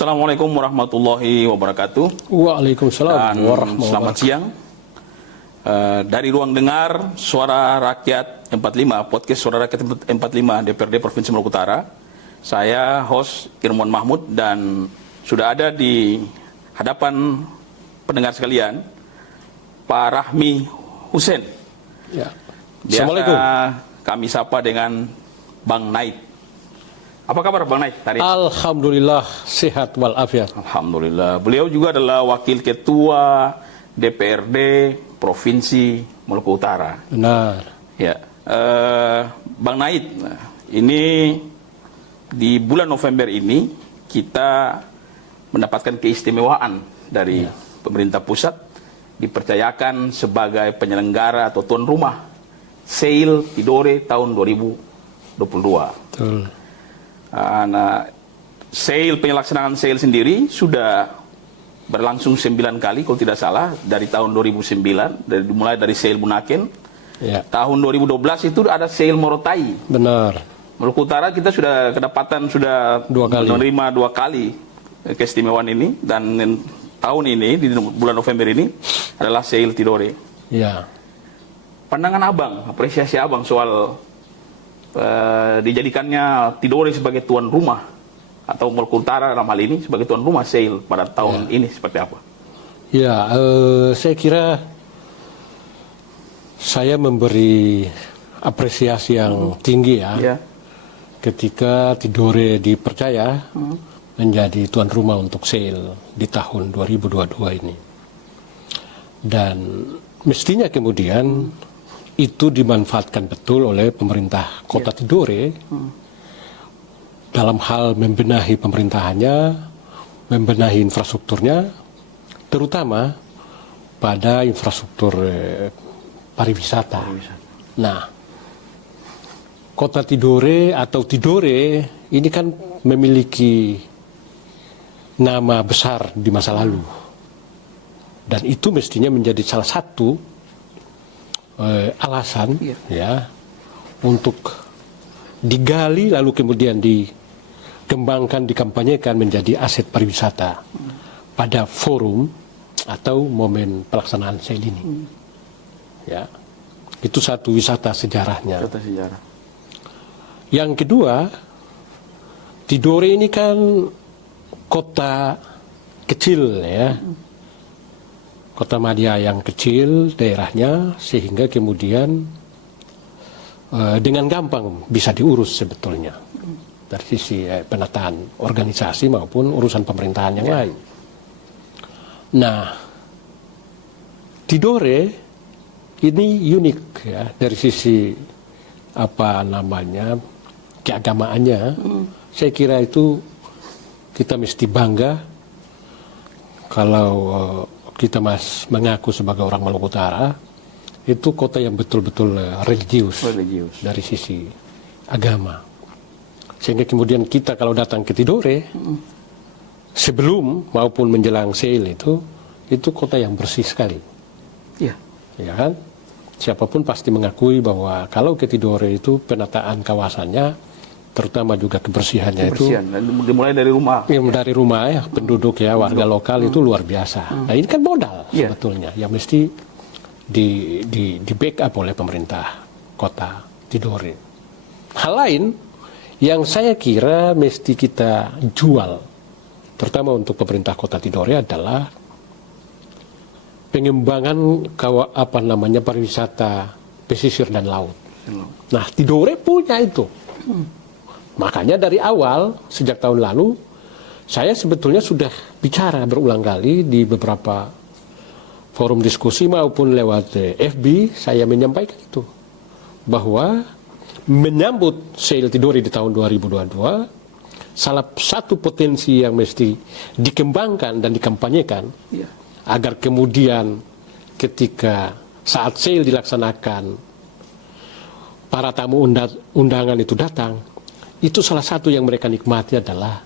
Assalamualaikum warahmatullahi wabarakatuh. Waalaikumsalam Dan warahmatullahi selamat siang. Dari ruang dengar Suara Rakyat 45, podcast Suara Rakyat 45 DPRD Provinsi Maluku Utara. Saya host Irmon Mahmud dan sudah ada di hadapan pendengar sekalian Pak Rahmi Hussein. Ya. Biasa Assalamualaikum. kami sapa dengan Bang Naik. Apa kabar Bang Naik hari ini? Alhamdulillah sehat walafiat. Alhamdulillah. Beliau juga adalah Wakil Ketua DPRD Provinsi Maluku Utara. Benar. Ya, Bang Naid, ini di bulan November ini kita mendapatkan keistimewaan dari pemerintah pusat, dipercayakan sebagai penyelenggara atau tuan rumah Sail Tidore tahun 2022. Betul. Nah, penyelaksanaan Sail sendiri sudah berlangsung 9 kali kalau tidak salah dari tahun 2009, mulai dari Sail Bunaken. Ya. Tahun 2012 itu ada Sail Morotai. Benar. Maluku Utara kita sudah kedapatan sudah 2 kali. menerima 2 kali keistimewaan ini, dan tahun ini di bulan November ini adalah Sail Tidore. Ya. Pandangan Abang, apresiasi Abang soal dijadikannya Tidore sebagai tuan rumah atau Maluku Utara dalam hal ini sebagai tuan rumah Sail pada tahun ini seperti apa? Ya, saya kira saya memberi apresiasi yang tinggi ya, ketika Tidore dipercaya menjadi tuan rumah untuk Sail di tahun 2022 ini. Dan mestinya kemudian itu dimanfaatkan betul oleh pemerintah Kota Tidore dalam hal membenahi pemerintahannya, membenahi infrastrukturnya, terutama pada infrastruktur pariwisata. Nah, Kota Tidore atau Tidore ini kan memiliki nama besar di masa lalu, dan itu mestinya menjadi salah satu alasan ya untuk digali lalu kemudian dikembangkan, dikampanyekan menjadi aset pariwisata pada forum atau momen pelaksanaan Sail ini. Ya, itu satu wisata sejarahnya. Wisata sejarah. Yang kedua, Tidore ini kan kota kecil ya, kota madya yang kecil daerahnya, sehingga kemudian dengan gampang bisa diurus sebetulnya dari sisi penataan organisasi maupun urusan pemerintahan yang lain. Nah, Tidore ini unik ya dari sisi apa namanya keagamaannya. Saya kira itu kita mesti bangga kalau kita mengaku sebagai orang Maluku Utara. Itu kota yang betul-betul religius dari sisi agama. Sehingga kemudian kita kalau datang ke Tidore, sebelum maupun menjelang Sail itu kota yang bersih sekali. Iya. Ya kan? Siapapun pasti mengakui bahwa kalau ke Tidore itu penataan kawasannya, terutama juga kebersihannya itu dimulai dari rumah. Ya, dari rumah ya, penduduk ya, warga lokal itu luar biasa. Nah, ini kan modal sebetulnya yang mesti di backup oleh pemerintah kota Tidore. Hal lain yang saya kira mesti kita jual, terutama untuk pemerintah kota Tidore, adalah pengembangan pariwisata pesisir dan laut. Nah, Tidore punya itu. Makanya dari awal sejak tahun lalu saya sebetulnya sudah bicara berulang kali di beberapa forum diskusi maupun lewat FB, saya menyampaikan itu bahwa menyambut Sail Tidore di tahun 2022 salah satu potensi yang mesti dikembangkan dan dikampanyekan agar kemudian ketika saat Sail dilaksanakan para tamu undangan itu datang, itu salah satu yang mereka nikmati adalah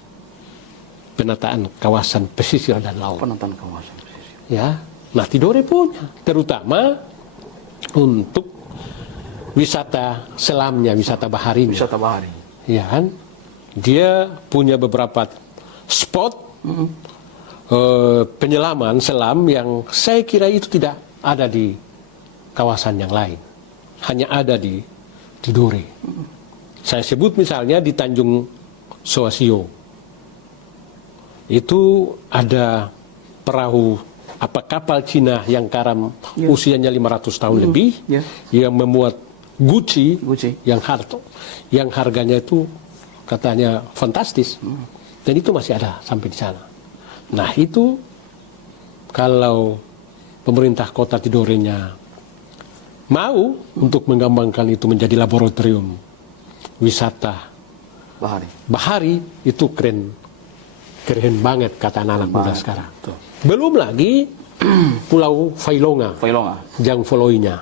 penataan kawasan pesisir dan laut. Penataan kawasan pesisir. Ya. Nah, Tidore punya, terutama untuk wisata selamnya, wisata baharinya. Wisata bahari. Ya kan? Dia punya beberapa spot penyelaman selam yang saya kira itu tidak ada di kawasan yang lain, hanya ada di Tidore. Saya sebut misalnya di Tanjung Soasio, itu ada perahu kapal Cina yang karam usianya 500 tahun lebih, yang memuat Gucci. yang harganya itu katanya fantastis, dan itu masih ada sampai di sana. Nah itu kalau pemerintah kota Tidore-nya mau untuk mengembangkan itu menjadi laboratorium wisata bahari, itu keren banget kata anak-anak muda sekarang. Belum lagi Pulau Failonga. Yang follow-nya,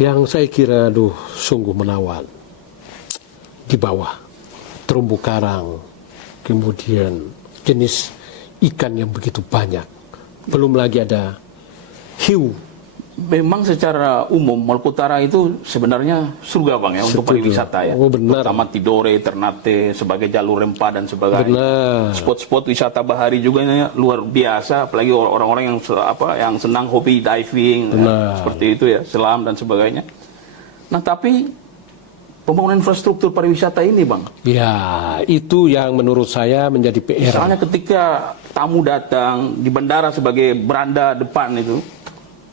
yang saya kira sungguh menawan, di bawah terumbu karang, kemudian jenis ikan yang begitu banyak, belum lagi ada hiu. Memang secara umum Maluku Utara itu sebenarnya surga Bang ya untuk pariwisata ya. Benar. Terutama Tidore, Ternate sebagai jalur rempah dan sebagainya. Spot-spot wisata bahari juga luar biasa, apalagi orang-orang yang senang hobi diving seperti itu ya, selam dan sebagainya. Nah, tapi pembangunan infrastruktur pariwisata ini Bang, ya itu yang menurut saya menjadi PR. Misalnya ketika tamu datang di bandara sebagai beranda depan itu,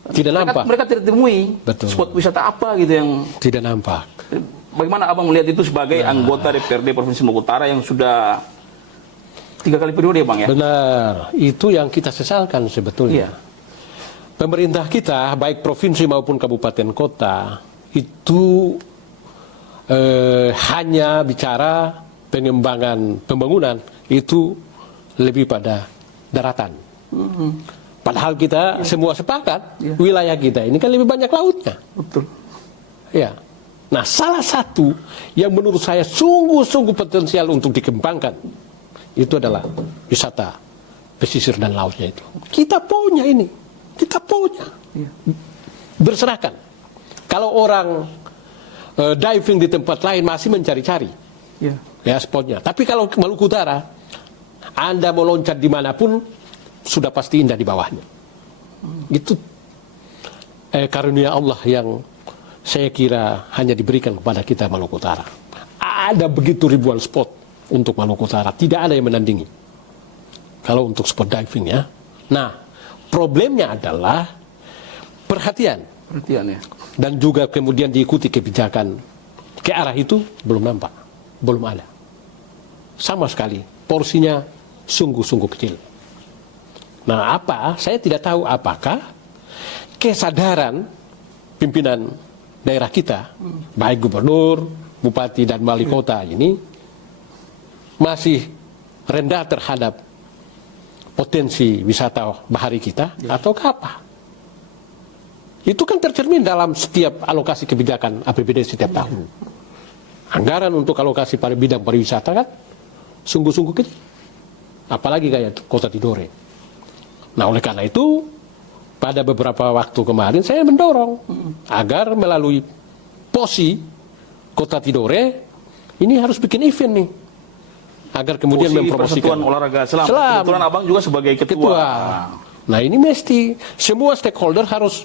mereka tidak temui spot wisata apa gitu yang tidak nampak. Bagaimana Abang melihat itu sebagai anggota DPRD Provinsi Maluku Utara yang sudah 3 kali periode Bang ya? Benar, itu yang kita sesalkan sebetulnya. Pemerintah kita, baik provinsi maupun kabupaten kota, itu hanya bicara pembangunan itu lebih pada daratan. Padahal kita semua sepakat wilayah kita ini kan lebih banyak lautnya. Betul. Ya. Nah, salah satu yang menurut saya sungguh-sungguh potensial untuk dikembangkan itu adalah wisata pesisir dan lautnya itu. Kita punya ini, berserakan. Kalau orang diving di tempat lain masih mencari-cari ya spotnya. Tapi kalau Maluku Utara, Anda mau loncat dimanapun sudah pasti indah di bawahnya. Itu karunia Allah yang saya kira hanya diberikan kepada kita Maluku Utara. Ada begitu ribuan spot untuk Maluku Utara, tidak ada yang menandingi kalau untuk spot diving ya. Nah, problemnya adalah perhatian ya. Dan juga kemudian diikuti kebijakan ke arah itu belum nampak, belum ada sama sekali. Porsinya sungguh-sungguh kecil. Nah, saya tidak tahu apakah kesadaran pimpinan daerah kita, baik gubernur, bupati, dan wali kota ini masih rendah terhadap potensi wisata bahari kita, atau apa? Itu kan tercermin dalam setiap alokasi kebijakan APBD setiap tahun. Anggaran untuk alokasi pada bidang pariwisata kan sungguh-sungguh kecil. Apalagi kayak kota Tidore. Nah, oleh karena itu, pada beberapa waktu kemarin saya mendorong agar melalui POSI Kota Tidore ini harus bikin event nih, agar kemudian mempromosikan Persatuan Olahraga Selam. Kebetulan Abang juga sebagai ketua. Nah, ini mesti semua stakeholder harus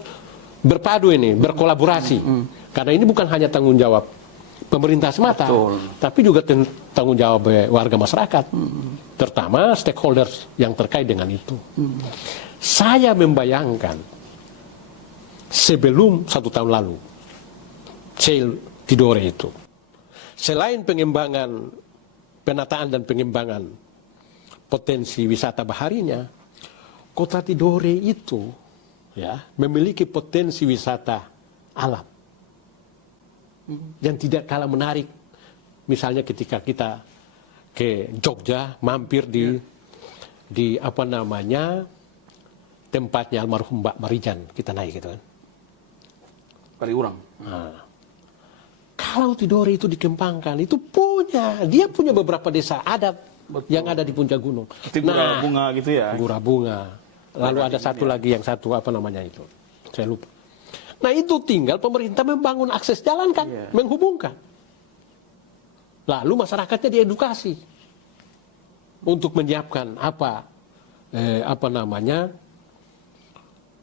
berpadu ini, berkolaborasi. Karena ini bukan hanya tanggung jawab pemerintah semata, tapi juga tanggung jawab warga masyarakat, terutama stakeholders yang terkait dengan itu. Saya membayangkan sebelum 1 tahun lalu, Sail Tidore itu, selain pengembangan, penataan dan pengembangan potensi wisata baharinya, kota Tidore itu ya memiliki potensi wisata alam yang tidak kalah menarik. Misalnya ketika kita ke Jogja, mampir di apa namanya tempatnya almarhum Mbak Marijan, kita naik gitu kan. Kaliurang. Nah, kalau Tidore itu dikembangkan, itu dia punya beberapa desa adat yang ada di puncak gunung. Gura bunga gitu ya. Gura bunga. Lalu ada satu lagi yang apa namanya itu, saya lupa. Nah, itu tinggal pemerintah membangun akses jalan kan, menghubungkan. Lalu masyarakatnya diedukasi. untuk menyiapkan apa namanya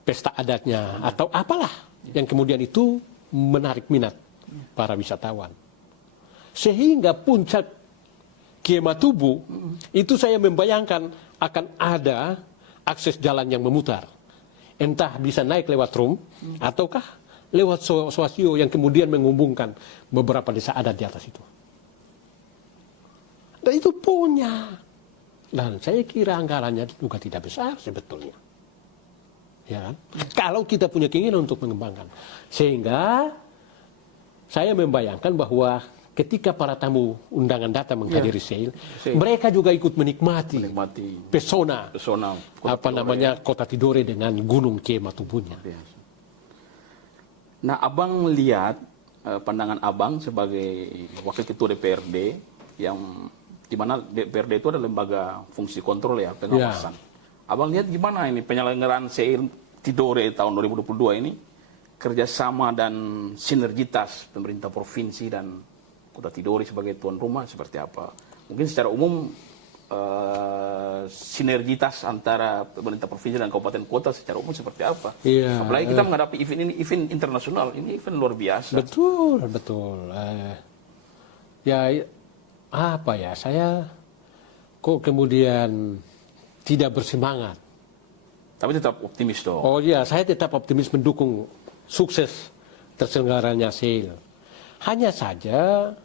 pesta adatnya atau apalah yang kemudian itu menarik minat para wisatawan. Sehingga puncak Kiematubu itu saya membayangkan akan ada akses jalan yang memutar. Entah bisa naik lewat Rum ataukah lewat Swasio yang kemudian menghubungkan beberapa desa adat di atas itu. Dan itu punya. Dan saya kira anggarannya juga tidak besar sebetulnya. Ya kan? Kalau kita punya keinginan untuk mengembangkan. Sehingga saya membayangkan bahwa ketika para tamu undangan datang menghadiri sale, mereka juga ikut menikmati pesona Kota Tidore dengan Gunung Kiematubunya. Nah, Abang lihat pandangan Abang sebagai Wakil Ketua DPRD yang di mana DPRD itu adalah lembaga fungsi kontrol ya, pengawasan. Abang lihat gimana ini penyelenggaraan Seir Tidore tahun 2022 ini, kerjasama dan sinergitas pemerintah provinsi dan Kota Tidore sebagai tuan rumah seperti apa? Mungkin secara umum sinergitas antara pemerintah provinsi dan kabupaten kota secara umum seperti apa? Apalagi kita menghadapi event ini, event internasional, ini event luar biasa. Betul. Saya kok kemudian tidak bersemangat. Tapi tetap optimis dong. Oh iya, saya tetap optimis mendukung sukses terselenggaranya sale. Hanya saja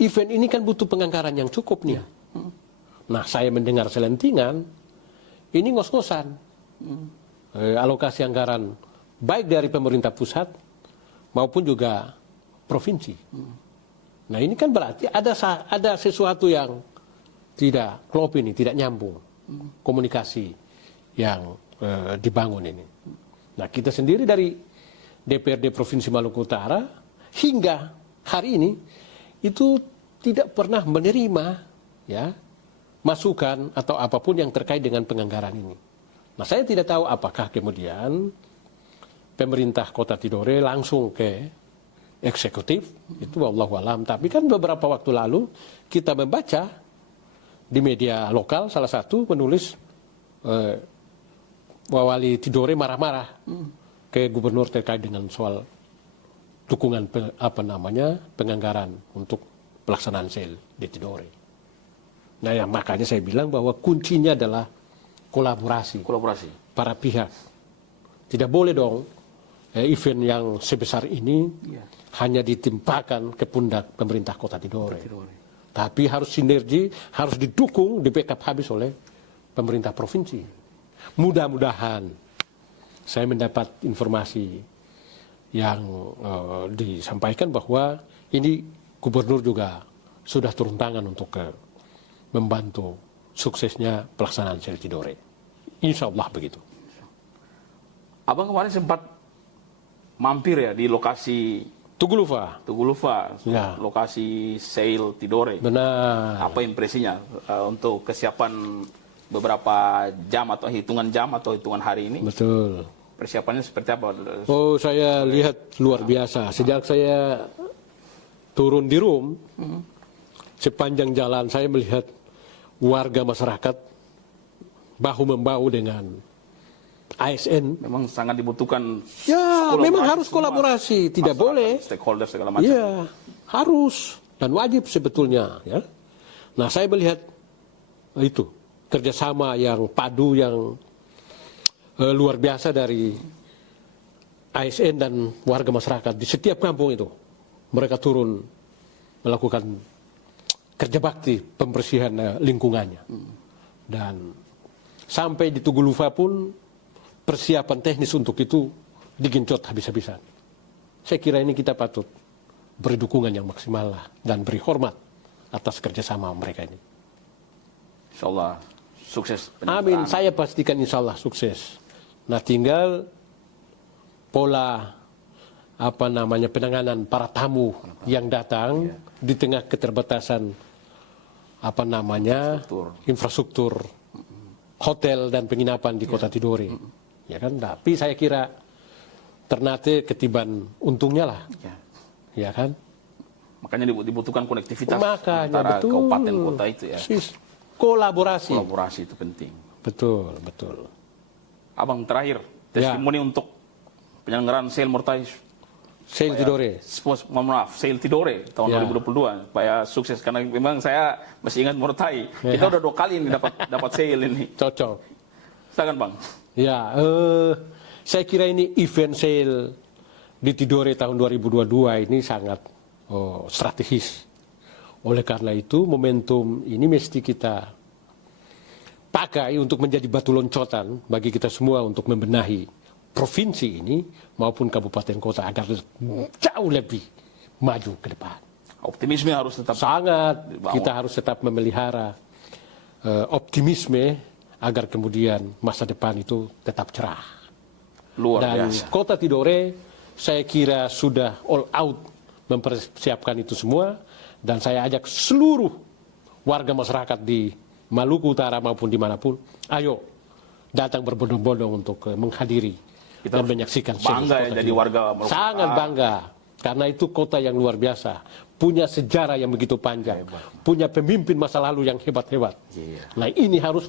event ini kan butuh penganggaran yang cukup nih. Nah, saya mendengar selentingan ini ngos-ngosan. Alokasi anggaran baik dari pemerintah pusat maupun juga provinsi. Nah, ini kan berarti ada sesuatu yang tidak klop ini, tidak nyambung. Komunikasi yang dibangun ini. Nah, kita sendiri dari DPRD Provinsi Maluku Utara hingga hari ini itu tidak pernah menerima ya masukan atau apapun yang terkait dengan penganggaran ini. Nah, saya tidak tahu apakah kemudian pemerintah Kota Tidore langsung ke eksekutif, itu wallahu alam. Tapi kan beberapa waktu lalu kita membaca di media lokal salah satu menulis Wali Tidore marah-marah ke gubernur terkait dengan soal dukungan penganggaran untuk pelaksanaan sale di Tidore. Nah, ya, makanya saya bilang bahwa kuncinya adalah kolaborasi para pihak. Tidak boleh dong event yang sebesar ini hanya ditimpakan ke pundak pemerintah Kota Tidore. Tapi harus sinergi, harus didukung, di backup habis oleh pemerintah provinsi. Mudah-mudahan saya mendapat informasi yang disampaikan bahwa ini gubernur juga sudah turun tangan untuk membantu suksesnya pelaksanaan sel Tidore. Insya Allah begitu. Abang kemarin sempat mampir ya di lokasi Tugulufa, ya. Lokasi sale Tidore. Benar. Apa impresinya untuk kesiapan beberapa jam atau hitungan hari ini? Betul. Persiapannya seperti apa? Oh, saya lihat luar biasa. Sejak saya turun di Rum, sepanjang jalan saya melihat warga masyarakat bahu-membahu dengan ASN. Memang sangat dibutuhkan. Ya, memang harus kolaborasi, tidak boleh. Stakeholder segala macam. Iya, harus dan wajib sebetulnya. Ya. Nah, saya melihat itu kerjasama yang padu yang luar biasa dari ASN dan warga masyarakat di setiap kampung itu. Mereka turun melakukan kerja bakti pembersihan lingkungannya. Dan sampai di Tugulufa pun persiapan teknis untuk itu digencot habis-habisan. Saya kira ini kita patut beri dukungan yang maksimal lah dan beri hormat atas kerjasama mereka ini. Insya Allah sukses. Amin, saya pastikan insya Allah sukses. Nah, tinggal pola penanganan para tamu yang datang di tengah keterbatasan infrastruktur hotel dan penginapan di Kota Tidore. Ya kan, tapi saya kira ternate ketiban untungnya lah. Ya kan? Makanya dibutuhkan konektivitas antara betul. kabupaten kota itu ya. kolaborasi. Kolaborasi itu penting. Betul, betul. Abang terakhir, testimoni untuk penyelenggaraan Sail Murtai Sail Tidore. Sail Tidore tahun 2022 supaya sukses, karena memang saya masih ingat Murtai. Kita udah 2 kali ini dapat sail ini. Cocok. Silakan Bang. Ya, saya kira ini event sail di Tidore tahun 2022 ini sangat strategis. Oleh karena itu momentum ini mesti kita pakai untuk menjadi batu loncatan bagi kita semua untuk membenahi provinsi ini maupun kabupaten kota agar jauh lebih maju ke depan. Optimisme harus tetap Sangat, dibangun. kita harus tetap memelihara optimisme agar kemudian masa depan itu tetap cerah. Luar Dan biasa. Kota Tidore saya kira sudah all out mempersiapkan itu semua, dan saya ajak seluruh warga masyarakat di Maluku Utara maupun dimanapun, ayo datang berbondong-bondong untuk menghadiri Kita dan menyaksikan bangga ya kota jadi Tidore. warga Maluku Sangat Utara. bangga, karena itu kota yang luar biasa, punya sejarah yang begitu panjang, punya pemimpin masa lalu yang hebat-hebat. Iya. Nah ini harus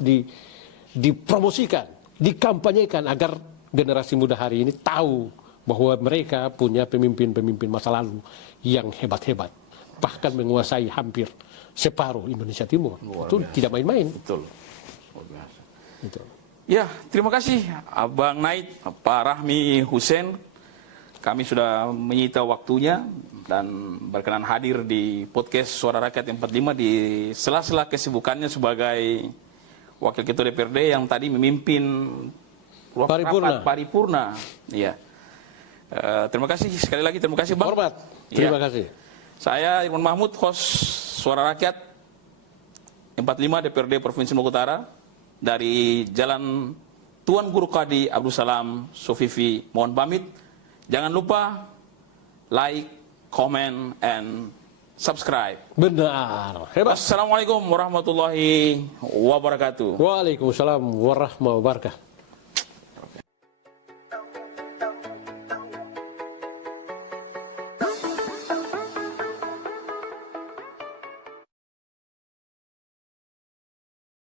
dipromosikan, dikampanyekan agar generasi muda hari ini tahu bahwa mereka punya pemimpin-pemimpin masa lalu yang hebat-hebat, bahkan menguasai hampir separuh Indonesia Timur. Itu tidak main-main. Betul. Luar biasa. Itu. Ya, terima kasih Abang Naid, Pak Rahmi Hussein. Kami sudah menyita waktunya dan berkenan hadir di podcast Suara Rakyat 45 di sela-sela kesibukannya sebagai Wakil Ketua DPRD yang tadi memimpin Paripurna. rapat paripurna. Iya. Terima kasih sekali lagi, terima kasih Bang. Hormat. Terima Iya. kasih. Saya Irwan Mahmud, host Suara Rakyat 45 DPRD Provinsi Maluku Utara dari Jalan Tuan Guru Kadi Abdul Salam Sofifi. Mohon pamit. Jangan lupa like, comment, and subscribe. Benar. Hebat. Assalamualaikum warahmatullahi wabarakatuh. Waalaikumsalam warahmatullahi wabarakatuh.